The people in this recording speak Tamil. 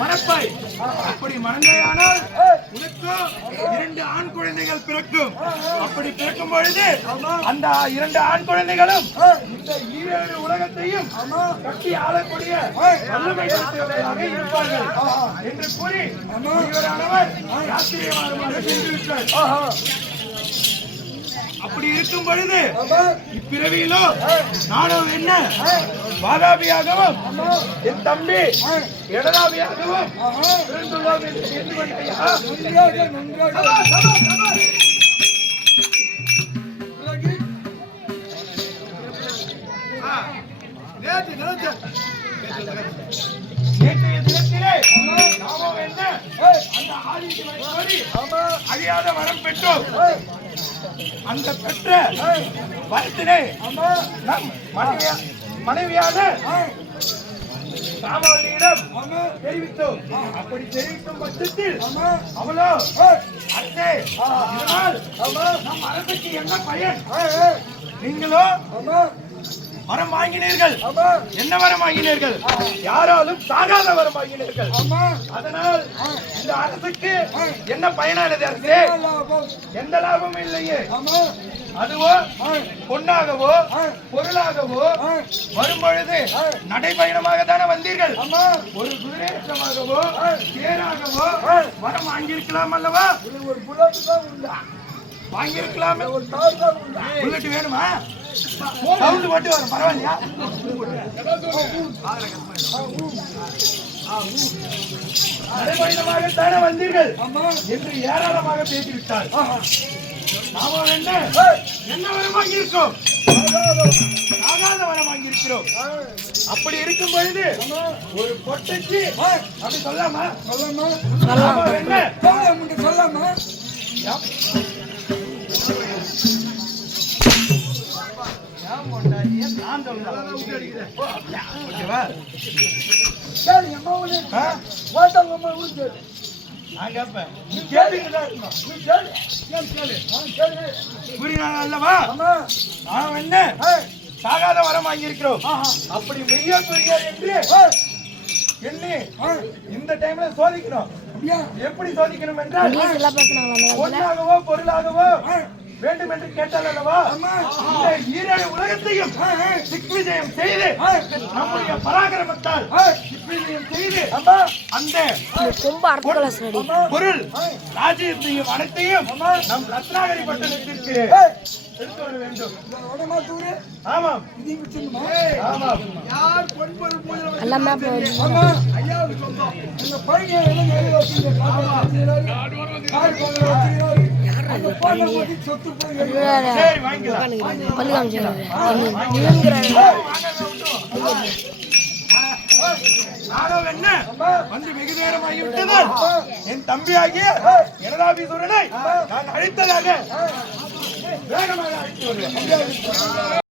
மனப்பாய். அப்படி மனங்களையானால் உனக்கும் 2 ஆண் குழந்தைகள் பிறக்கும். அப்படி பிறக்கும் பொழுது அந்த 2 ஆண் குழந்தைகளும் இந்த 7 உலகத்தையும் கட்டி ஆளக்கூடிய வல்லமை படைத்தவர்களாக இருப்பார்கள் என்று கூறி இவரானவர் ஆச்சரியமாக சென்றிருக்கிறார். அப்படி இருக்கும் பொழுது இப்பிறவியிலோ நானும் என்ன வாதாபியாகவும் என் தம்பி இடதாபியாகவும் பிறந்துள்ளோம் என்று தெரிந்து கொண்டையா? நேற்றைய தினத்திலே நாமும் என்ன அந்த ஆதித்யனை அழியாத வரம் பெற்றோம். அந்த பெற்ற வரத்தினை நம் மனைவியான சாமவல்லியிடம் தெரிவித்தோம். அப்படி தெரிவிக்கும் பட்சத்தில் அவளோ அத்தே இதனால் நம் அரசுக்கு என்ன பயன்? நீங்களோ வரம் வாங்கினீர்கள். என்ன வரம் வாங்கினீர்கள்? யாராலும் சாகாத வரம் வாங்கினீர்கள். அதனால் இந்த அரசுக்கு என்ன பயனானது? அரசே எந்த லாபமும் இல்லையே. அதுவோ பொன்னாகவோ பொருளாகவோ வரும் பொழுது நடைபயணமாக தானே வந்தீர்கள். ஒரு குதிரையாகவோ தேராகவோ வரம் வாங்கியிருக்கலாம் அல்லவா? ஒரு புல்லட் தான் உண்டா? வாங்கியிருக்கலாம். புல்லட் வேணுமா? சவுண்ட் மட்டும் வரும், பரவாயில்லையா? நடைபயணமாகத்தானே வந்தீர்கள் என்று ஏராளமாக பேசிவிட்டார். நாம என்ன வரம் வாங்கியிருக்கோம்? ஆகாத வரம் வாங்கியிருக்கிறோம். அப்படி இருக்கும் பொழுது ஒரு பொட்டைக்கு அப்படி சொல்லாமா? என்ன சொல்லாமா? சாகாத வரம் வாங்கியிருக்கிறோம். அப்படி மெய்யா பெரியா என்று எண்ணி இந்த டைம்ல சோதிக்கணும். எப்படி சோதிக்கணும் என்றால் பொருளாகவோ பொருளாகவோ வேண்டும் என்று கேட்டால் அல்லவா இந்த 7 உலகத்தையும் திக்விஜயம் செய்து நம்முடைய பராக்கிரமத்தால் திக்விஜயம் செய்து அந்த பொருள் ராஜ்யத்தையும் அனைத்தையும் நம் ரத்னாகரி பட்டணத்திற்கு எடுத்து வர வேண்டும். ஆமாம் ஆமாம். யார் பொன்பொருள் வந்து வெகு நேரமாகிவிட்டதால் என் தம்பியாகிய இடதாபீஸ்வரனை நான் அழைத்ததாக வேகமாக அழைத்து வருவேன்.